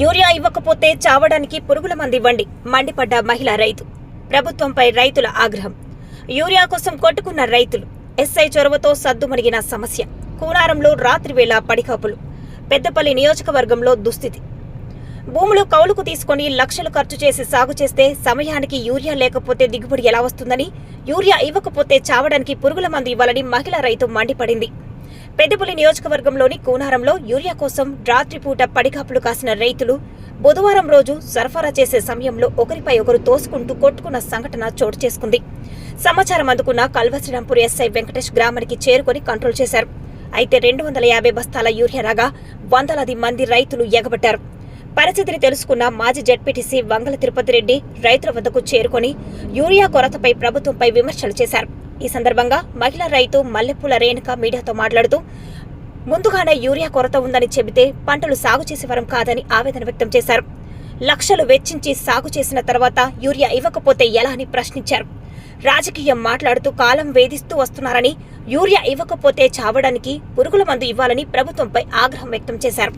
Urea ఇవ్వకపోతే చావడానికి పురుగుల మందు ఇవ్వండి మండిపడ్డ మహిళా రైతు. ప్రభుత్వంపై రైతుల ఆగ్రహం. యూరియా కోసం కొట్టుకున్న రైతులు. ఎస్ఐ చొరవతో సద్దుమణిగిన సమస్య. కూనారంలో రాత్రివేళ పడికాపులు. పెద్దపల్లి నియోజకవర్గంలో దుస్థితి. భూములు కౌలుకు తీసుకుని లక్షలు ఖర్చు చేసి సాగు చేస్తే సమయానికి యూరియా లేకపోతే దిగుబడి ఎలా వస్తుందని, యూరియా ఇవ్వకపోతే చావడానికి పురుగుల మందు ఇవ్వాలని మహిళా రైతు మండిపడింది. పెద్దపల్లి నియోజకవర్గంలోని కూనారంలో యూరియా కోసం రాత్రిపూట పడికాపులు కాసిన రైతులు బుధవారం రోజు సరఫరా చేసే సమయంలో ఒకరిపై ఒకరు తోసుకుంటూ కొట్టుకున్న సంఘటన చోటు చేసుకుంది. సమాచారం అందుకున్న కల్వశ్రీరాంపూర్ ఎస్ఐ వెంకటేష్ గ్రామానికి చేరుకుని కంట్రోల్ చేశారు. అయితే 250 బస్తాల యూరియా రాగా వందలాది మంది రైతులు ఎగబడ్డారు. పరిస్థితిని తెలుసుకున్న మాజీ జెడ్పీటీసీ వంగల తిరుపతి రెడ్డి రైతుల వద్దకు చేరుకుని యూరియా కొరతపై ప్రభుత్వంపై విమర్శలు చేశారు. ఈ సందర్భంగా మహిళా రైతు మల్లెపూల రేణుక మీడియాతో మాట్లాడుతూ ముందుగానే యూరియా కొరత ఉందని చెబితే పంటలు సాగు చేసే వరం కాదని ఆవేదన వ్యక్తం చేశారు. లక్షలు వెచ్చించి సాగు చేసిన తర్వాత యూరియా ఇవ్వకపోతే ఎలా అని ప్రశ్నించారు. రాజకీయం మాట్లాడుతూ కాలం వేధిస్తూ వస్తున్నారని, యూరియా ఇవ్వకపోతే చావడానికి పురుగుల మందు ఇవ్వాలని ప్రభుత్వంపై ఆగ్రహం వ్యక్తం చేశారు.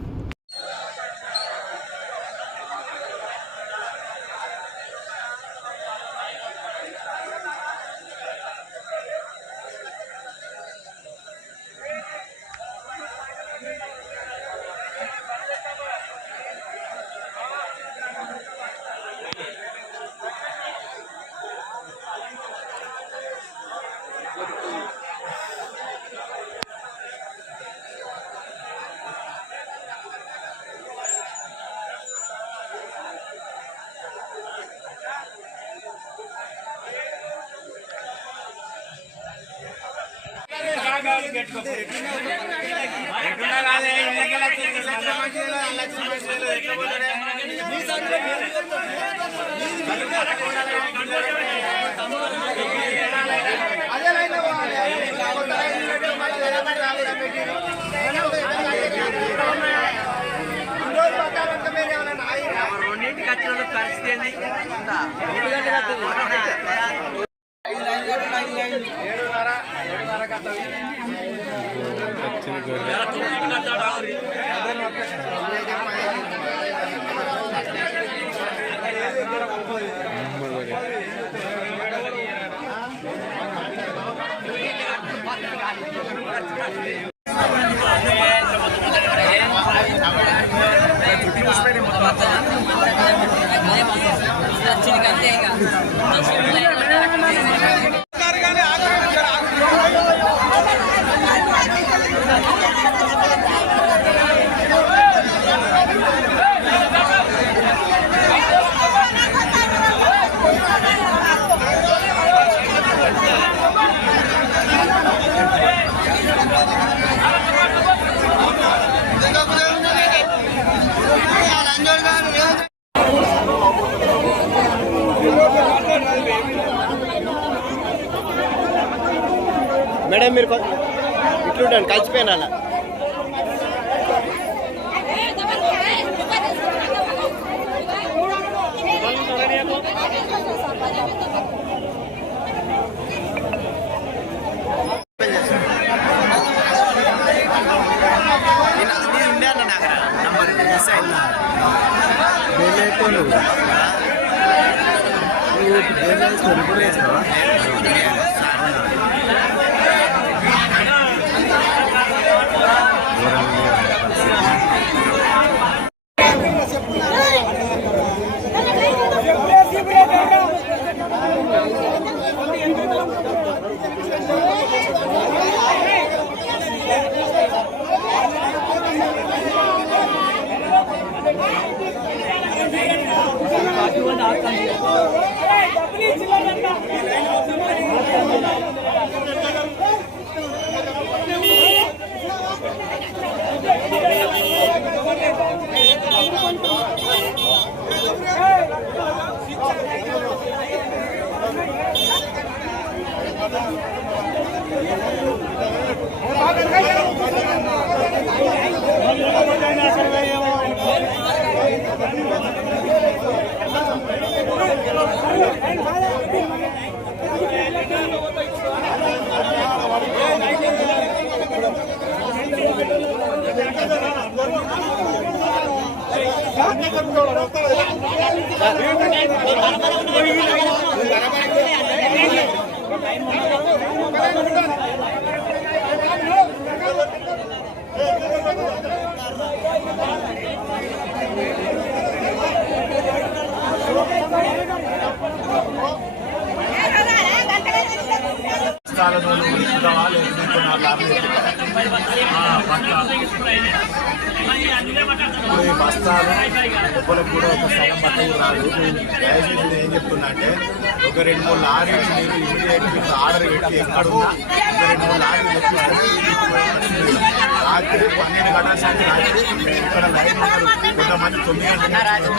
మేడం మీరు ఇట్లుండండి, కలిసిపోయినా అలా ఈ బస్తాలు ఒక్కరికి కూడా ఒక సగం బట్టలు రాదు. దయచేసి నేను ఏం చెప్తున్నా అంటే ఒక 2-3 లారీలు మీరు ఇమీడియట్ ఆర్డర్ పెట్టి ఎక్కడున్నా ఒక 2-3 లారీలు తెప్పిస్తే రాత్రి 12 గంటల సార్లు రాత్రి ఇక్కడ లైన్ ఉన్నారు. కొంతమంది 9 గంటలు,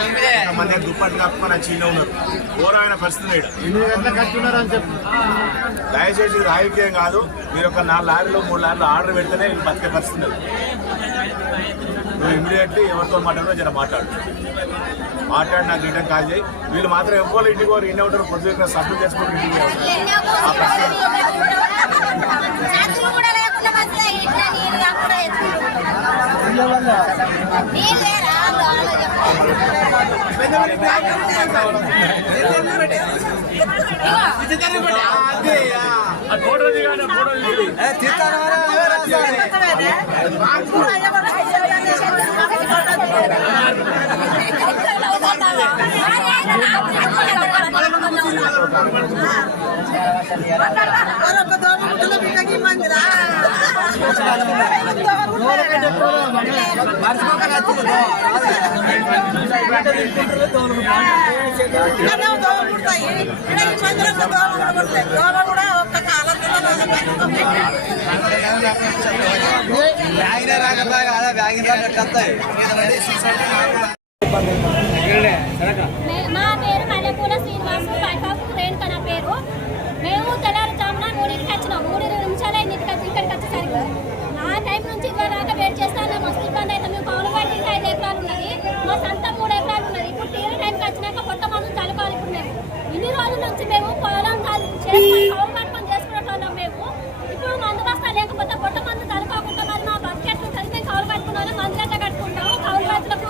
కొంతమంది దుప్పటి కప్పుకొని చిన్న ఉన్నారు. ఘోరమైన పరిస్థితి అని చెప్పి దయచేసి రాజకీయం కాదు. మీరు ఒక 4 లారీలు 3 లారీలు ఆర్డర్ పెడితేనే బతికే పరిస్థితి. నువ్వు ఇమీడియట్లీ ఎవరితో మాట్లాడో జర మాట్లాడి నాకు రిటర్న్ కాల్ చేయి. వీళ్ళు మాత్రం ఎవరు ఇంటికి వారు ఇన్ని ఉంటారు. పొద్దున్న సభ్యులు చేసుకుని ఇంటికి నా పేరు మల్లెపూల శ్రీనివాసు, వైఫ్ ఆఫ్ రేణుక నా పేరు. మేము తెల్లారుజామున 3కి వచ్చినాం. 3 నిమిషాలు అయింది ఇక్కడికి వచ్చేసరికి. ఆ టైం నుంచి ఇదివరకు వెయిట్ చేస్తాను. మస్తు ఇబ్బంది అయితే మేము కౌలు బట్టి ఇంకా 5 ఎకరాలు ఉన్నది, మా సంత 3 ఎకరాలు ఉన్నది. ఇప్పుడు తీరు టైంకి వచ్చినాక కొత్త మందులు చదువుకోవాలి. ఇప్పుడు మేము ఇన్ని రోజుల నుంచి మేము పొలం చేసుకొని కౌలు పట్టుకొని చేసుకునేటోళ్ళం. మేము ఇప్పుడు మందు బస్తా లేకపోతే కొత్త మందు చదువుకోకుండా మరి మా బస్కెట్లు ఉంటుంది. మేము కౌలు పట్టుకున్నాము, మందులు ఎట్లా కట్టుకుంటాము, కౌలు రైతులకు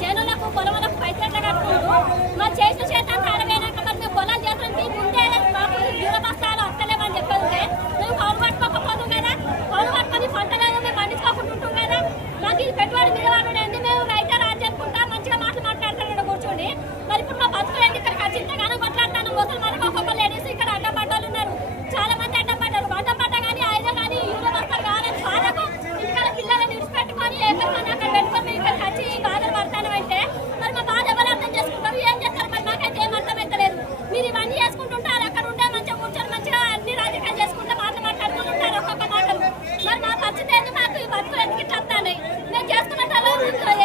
చేనులకు పొలములకు పైసలు ఎట్లా కట్టుకుంటాము. మరి చేసిన చేతానికి అరవైనాక మరి మేము పొలాలు చేస్తుంది ముందే మాకు దూర బస్తాలు వస్తలేమని చెప్పేది. మేము కౌలు పట్టుకోకపోతాం కదా, కౌలు పట్టుకొని పంటలేదు మేము పండించుకోకుండా ఉంటాం కదా. మాకు ఇది పెట్టుబడి మీద వాడు మేము రైతు రాజు అనుకుంటా మంచిగా మాట్లాడతాడు కూర్చోండి. మరి ఇప్పుడు మా బతుకులు ఏంటి ఇక్కడికి వచ్చి ఇంతగానో కొట్లాడతాను. ముసలి మనకు ఒక్కొక్క లేడీస్ ఇక్కడ అడ్డం పడ్డాలు ఉన్నారు. చాలా మంది అడ్డం పడ్డారు. అడ్డం పడ్డా కానీ ఐదో కానీ యూరియా బస్తాలు కావాలని బాధకు ఇక్కడ పిల్లలని విడిచిపెట్టుకొని ఎక్కడికన్నా అక్కడ పెట్టుకొని ఇక్కడికి వచ్చి బాధలు పడతాను అంటే మరి మా బాధ ఎవరు అర్థం చేసుకుంటారు, ఏం చేస్తారు? మరి మాకైతే ఏం అర్థమవుతలేదు. మీరు ఇవన్నీ చేసుకుంటుంటారు, అక్కడ ఉంటే మంచిగా కూర్చొని మంచిగా అన్ని రాజకీయాలు చేసుకుంటే మాట్లాడుతూ ఉంటారు ఒక్కొక్క మాటలు. మరి మా పరిస్థితి ఏంటి? మాకు ఈ బతుకులు ఎందుకు ఇట్లా వస్తాయి? మేము చేసుకున్నట్టు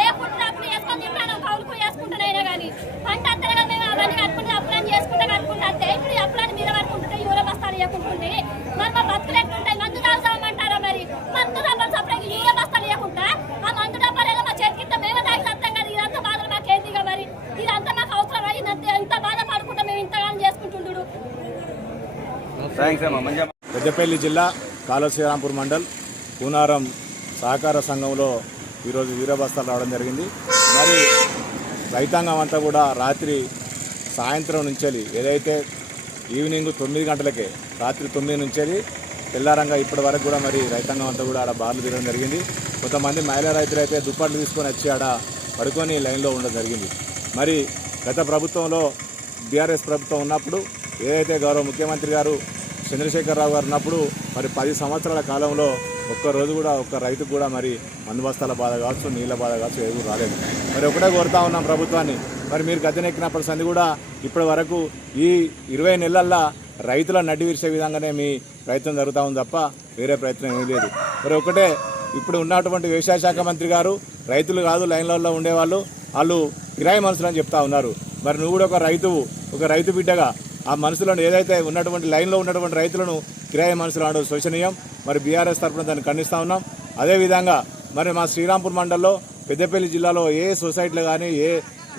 ఏ ఫుడ్ అప్పుడు వేసుకొని తింటాను, కౌలుకు వేసుకుంటున్నాయినా కానీ పంట అంతా కదా. మేము అవన్నీ కట్టుకుంటే అప్పులని చేసుకుంటే అంతే. ఇప్పుడు అప్పులని మీద పడుకుంటుంటే యూరియా బస్తాలు వేయకుంటుంది. మరి మా బతుకులు ఎట్లుంటాయి? మందు తాగుతామంటారా? మరి మందు డబ్బాలు సపరేట్ యూరియా బస్తాలు వేయకుండా ఆ మందు డబ్బాలు మా చేతికింత మేము తాగి అర్థం కదా. ఇదంతా బాధలు మాకేందిగా? మరి ఇదంతా మాకు అవసరం అయిందంతే. ఇంత బాధ పడుకుంటా మేము ఇంతగానో చేసుకుంటుండు. పెద్దపల్లి జిల్లా కాళశ్రీరాంపూర్ మండల్ కూనారం సహకార సంఘంలో ఈరోజు వీరబస్తాలు రావడం జరిగింది. మరి రైతాంగం అంతా కూడా రాత్రి సాయంత్రం నుంచి ఏదైతే ఈవినింగ్ 9 గంటలకే రాత్రి 9 నుంచి తెల్లారంగా ఇప్పటి వరకు కూడా మరి రైతాంగం అంతా కూడా ఆడ బార్లు తిరగడం జరిగింది. కొంతమంది మహిళా రైతులు అయితే దుప్పట్లు తీసుకొని వచ్చి ఆడ పడుకొని లైన్లో ఉండడం జరిగింది. మరి గత ప్రభుత్వంలో బీఆర్ఎస్ ప్రభుత్వం ఉన్నప్పుడు ఏదైతే గౌరవ ముఖ్యమంత్రి గారు చంద్రశేఖరరావు గారు ఉన్నప్పుడు మరి 10 సంవత్సరాల కాలంలో ఒక్కరోజు కూడా ఒక్క రైతుకు కూడా మరి మందు బస్తాల బాధ కావచ్చు, నీళ్ళ బాధ కావచ్చు ఏది రాలేదు. మరి ఒకటే కోరుతా ఉన్నాం ప్రభుత్వాన్ని, మరి మీరు గద్దెనెక్కినప్పటి సంది కూడా ఇప్పటి వరకు ఈ 20 నెలల్లో రైతుల నడ్డి విరిసే విధంగానే మీ ప్రయత్నం జరుగుతూ ఉంది తప్ప వేరే ప్రయత్నం ఏమీ లేదు. మరి ఒకటే ఇప్పుడు ఉన్నటువంటి వ్యవసాయ శాఖ మంత్రి గారు రైతులు కాదు లైన్లలో ఉండేవాళ్ళు, వాళ్ళు కిరాయి మనుషులు అని చెప్తా ఉన్నారు. మరి నువ్వు కూడా ఒక రైతు బిడ్డగా ఆ మనుషులను ఏదైతే ఉన్నటువంటి లైన్లో ఉన్నటువంటి రైతులను కిరాయి మనుషులు అనడం శోచనీయం. మరి బీఆర్ఎస్ తరఫున దాన్ని ఖండిస్తూ ఉన్నాం. అదేవిధంగా మరి మా శ్రీరాంపూర్ మండలంలో పెద్దపల్లి జిల్లాలో ఏ సొసైటీలో కానీ ఏ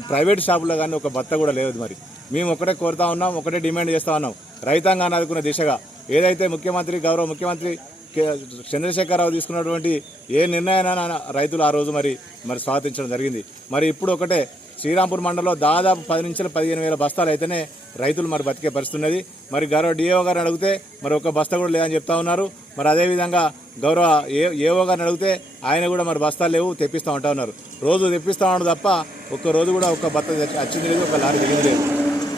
ప్రైవేట్ షాపులో కానీ ఒక బత్త కూడా లేదు. మరి మేము ఒకటే కోరుతా ఉన్నాం, ఒకటే డిమాండ్ చేస్తూ ఉన్నాం. రైతాంగాన్ని ఆదుకునే దిశగా ఏదైతే గౌరవ ముఖ్యమంత్రి చంద్రశేఖరరావు తీసుకున్నటువంటి ఏ నిర్ణయాన్ని రైతులు ఆ రోజు మరి స్వాగతించడం జరిగింది. మరి ఇప్పుడు ఒకటే శ్రీరాంపూర్ మండలంలో దాదాపు 10 నుంచి 15,000 బస్తాలు అయితేనే రైతులు మరి బతికే పరిస్థితి ఉన్నది. మరి గౌరవ డిఓ గారిని అడిగితే మరి ఒక బస్తా కూడా లేదని చెప్తా ఉన్నారు. మరి అదేవిధంగా గౌరవ ఏఓ గారిని అడిగితే ఆయన కూడా మరి బస్తాలు లేవు తెప్పిస్తూ ఉంటా ఉన్నారు. రోజు తెప్పిస్తూ ఉన్నారు తప్ప ఒక్క రోజు కూడా ఒక్క బస్తా వచ్చింది లేదు, ఒక లారీ దిగింది లేదు.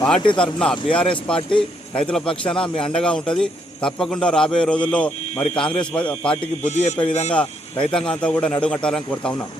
పార్టీ తరఫున బీఆర్ఎస్ పార్టీ రైతుల పక్షాన మీ అండగా ఉంటుంది. తప్పకుండా రాబోయే రోజుల్లో మరి కాంగ్రెస్ పార్టీకి బుద్ధి చెప్పే విధంగా రైతాంగం అంతా కూడా నడుగట్టాలని కోరుతా ఉన్నాం.